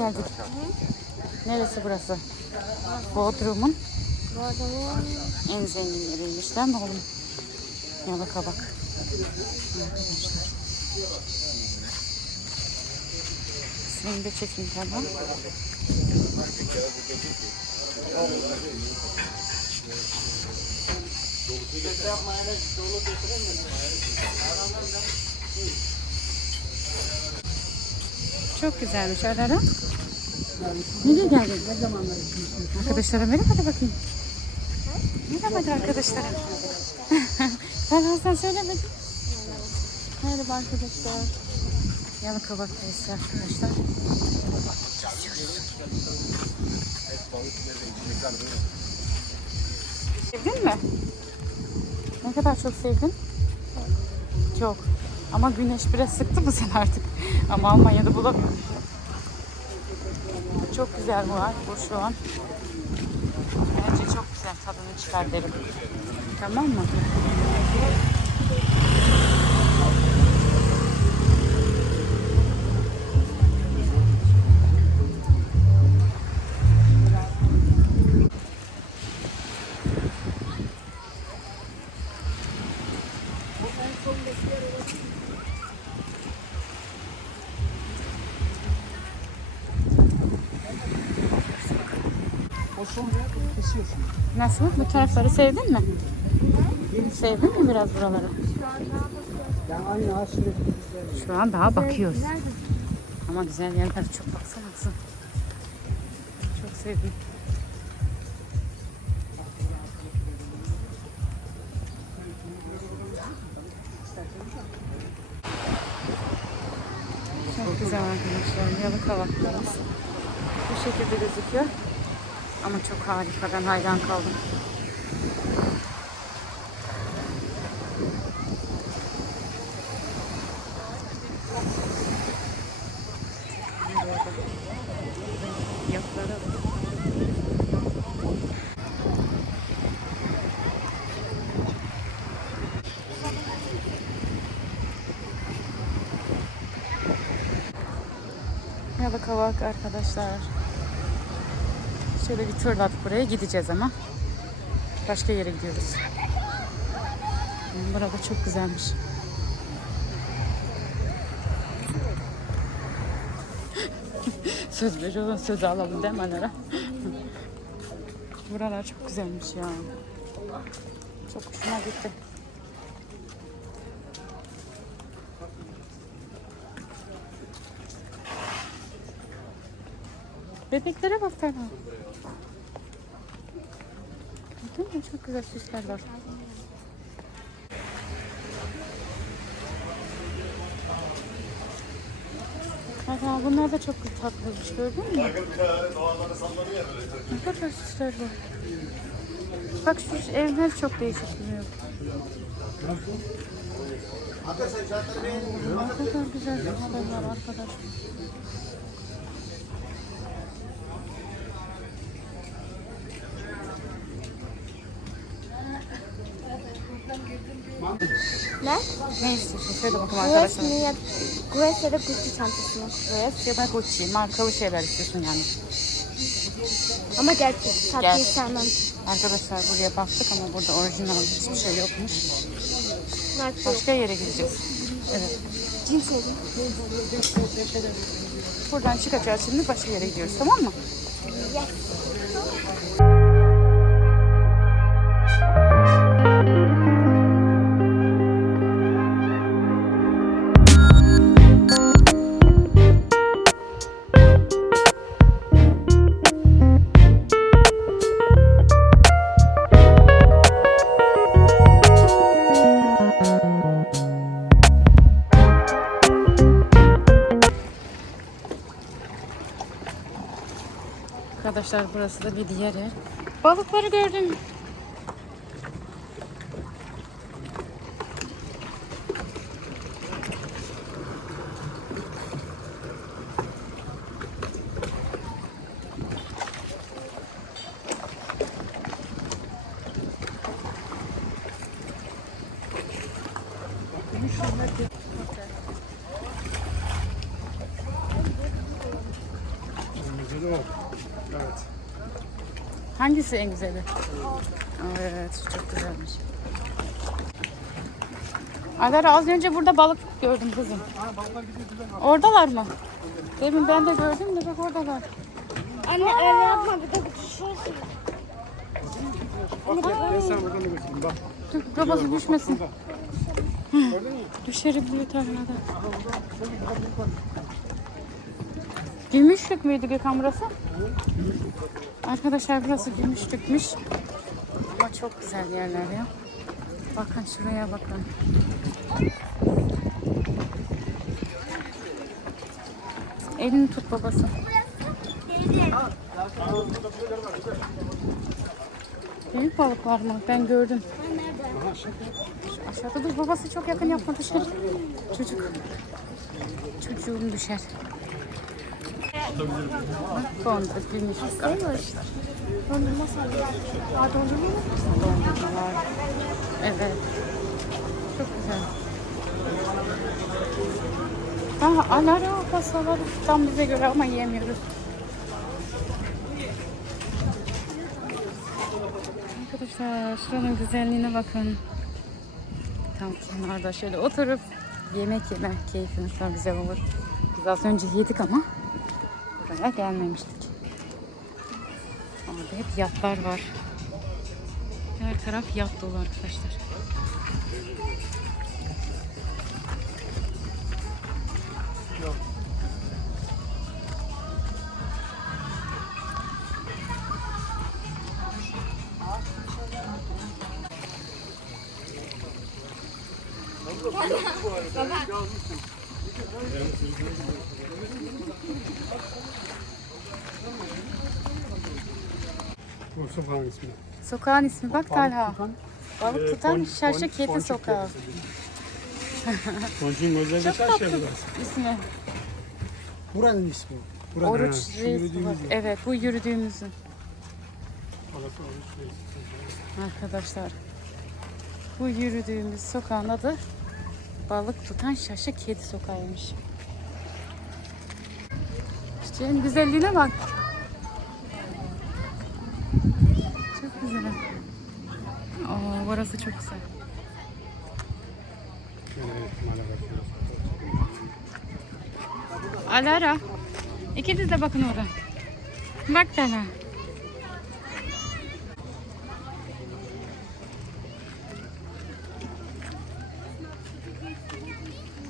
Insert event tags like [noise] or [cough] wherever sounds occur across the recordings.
Geldik? Neresi burası? Bodrum'un en zengin yeriymiş değil mi oğlum? Yalıkavak. Arkadaşlar. Seni de çekeyim tamam. Çok güzelmiş Alara. Nereye geldin? Ne zamanlar Arkadaşlara merhaba de bakayım. Merhaba de arkadaşlara. [laughs] Sen Hasan söylemedin. Merhaba arkadaşlar. Yalıkavak'tayız arkadaşlar. Sevdin mi? Ne kadar çok sevdin? Çok. Ama güneş biraz sıktı mı seni artık? Ama Almanya'da bulamıyorum. Çok güzel var bu şu an. Bence çok güzel tadını çıkar derim. Tamam mı? Nasıl? Bu tarafları sevdin mi? Sevdin mi biraz buraları? Şu an daha bakıyoruz. Ama güzel yerler çok baksana kızım. Çok sevdim. Çok güzel arkadaşlar. Yalı kavaklarımız. Bu şekilde gözüküyor. Ama çok harika. Ben hayran kaldım. Yalı kavak arkadaşlar. Şöyle bir turladık buraya gideceğiz ama. Başka yere gidiyoruz. Burada çok güzelmiş. [laughs] söz veriyorum, söz alalım değil mi Anara? Buralar çok güzelmiş ya. Çok hoşuma gitti. Bebeklere bak Ferhan. Değil mi? Çok güzel süsler var. Ferhan bunlar da çok tatlıymış gördün mü? Ne kadar süsler var. Bak şu evler çok değişik duruyor. Ne kadar güzel süsler var arkadaş. Ne? İstiyorsun? Söyle bakalım arkadaşlar. mi ya? Grace ya da Gucci çantası mı? Evet ya da Gucci markalı şeyler istiyorsun yani. Ama gerçek. Tatlıyı Gerçek. sevmem. Arkadaşlar buraya baktık ama burada orijinal hiçbir şey yokmuş. Marka yok. Başka yere gideceğiz. Evet. Cins. Buradan çıkacağız şimdi başka yere gidiyoruz tamam mı? Yes. Arkadaşlar burası da bir diğer yer. Balıkları gördüm. Hangisi en güzeli? Evet, çok güzelmiş. Alara az önce burada balık gördüm kızım. Oradalar mı? Demin ben de gördüm de bak oradalar. Anne öyle yapma bir de düşüyorsun. Ben sana buradan da götüreyim bak. Dur babası düşmesin. Gördün mü? Düşerim diyor tarlada. Gümüşlük müydü Gökhan burası? Arkadaşlar burası Gümüşlükmüş. Ama çok güzel yerler ya. Bakın şuraya bakın. Elini tut babası. Büyük balık var mı? Ben gördüm. Aşağıda dur babası çok yakın yapma düşer. Çocuk. Çocuğum düşer. Bak kondu gümüşlük arkadaşlar. Dondurma sarıyor. Aa dondurma mı? Dondurmalar. Evet. Çok güzel. Daha alara pastaları tam bize göre ama yiyemiyoruz. Arkadaşlar şuranın güzelliğine bakın. Tam kenarda şöyle oturup yemek yeme keyfi ne kadar güzel olur. Biz az önce yedik ama buraya gelmemiştik. Orada hep yatlar var. Her taraf yat dolu arkadaşlar. Bu sokağın ismi. Sokağın ismi bak Talha. Balık Ee, tutan Şaşı Pon- Kedi Ponçik Sokağı. Ponçik'in gözleri Çok tatlı ismi. Buranın ismi. Buranın. Oruç Reis. Evet bu yürüdüğümüzün Orası Oruç Reis. arkadaşlar. Bu yürüdüğümüz sokağın adı Balık Tutan Şaşı Kedi Sokağı'ymış. Çiçeğin güzelliğine bak. Çok güzel. Oo, burası çok güzel. Alara. İkiniz de bakın orada. Bak sana.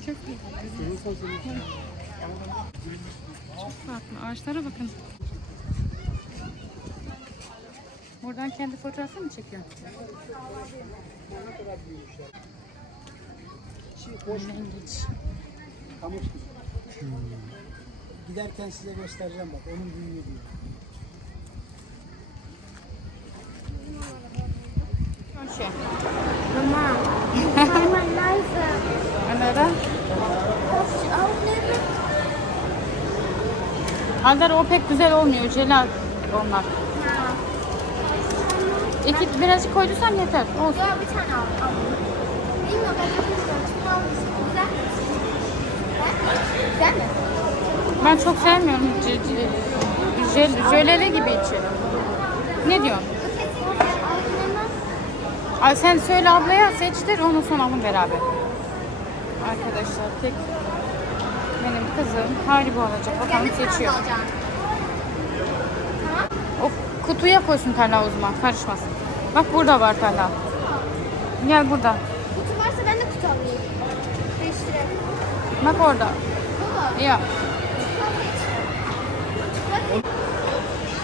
Çok güzel. Çok farklı. Ağaçlara bakın. Buradan kendi fotoğrafı mı çekiyorsun? Mengeç. Kamış gibi. Giderken size göstereceğim bak. Onun büyüğü diyor. Şey. Mama. Mama. Of, avlarım. Aldar o pek güzel olmuyor. Celal onlar. İki birazcık koyduysan yeter. Olsun. Ya bir tane al. al. Bilmiyorum ben çok istiyorum. Şunu almışsın. Güzel. Güzel. Güzel mi? Ben çok sevmiyorum. Jel, jöleli gibi içi. Ne diyorsun? Ay sen söyle ablaya seçtir onu sonra alın beraber. Arkadaşlar tek benim kızım Haribo alacak. Bakalım seçiyor. O kutuya koysun Talha o zaman karışmasın. Bak burada var Talha. Gel burada. Kutu varsa ben de kutu alayım. Değiştirelim. Bak orada. Bu mu? Ya.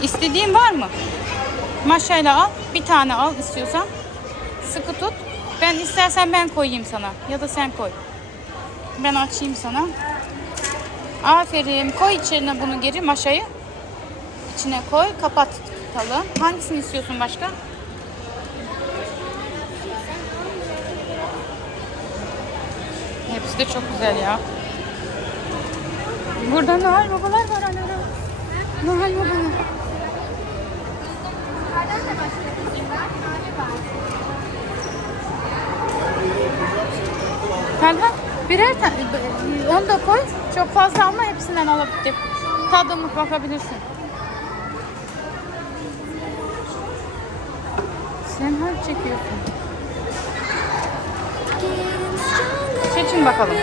İstediğin var mı? Maşayla al. Bir tane al istiyorsan. Sıkı tut. Ben istersen ben koyayım sana. Ya da sen koy. Ben açayım sana. Aferin. Koy içine bunu geri maşayı. İçine koy. Kapat. Hangisini istiyorsun başka? Burası çok güzel ya. Burada Noel babalar var anne. Noel babalar. Talha birer tane onu da koy. Çok fazla alma hepsinden alıp alabilir. Tadımlık bakabilirsin. Sen her çekiyorsun. Seçin bakalım.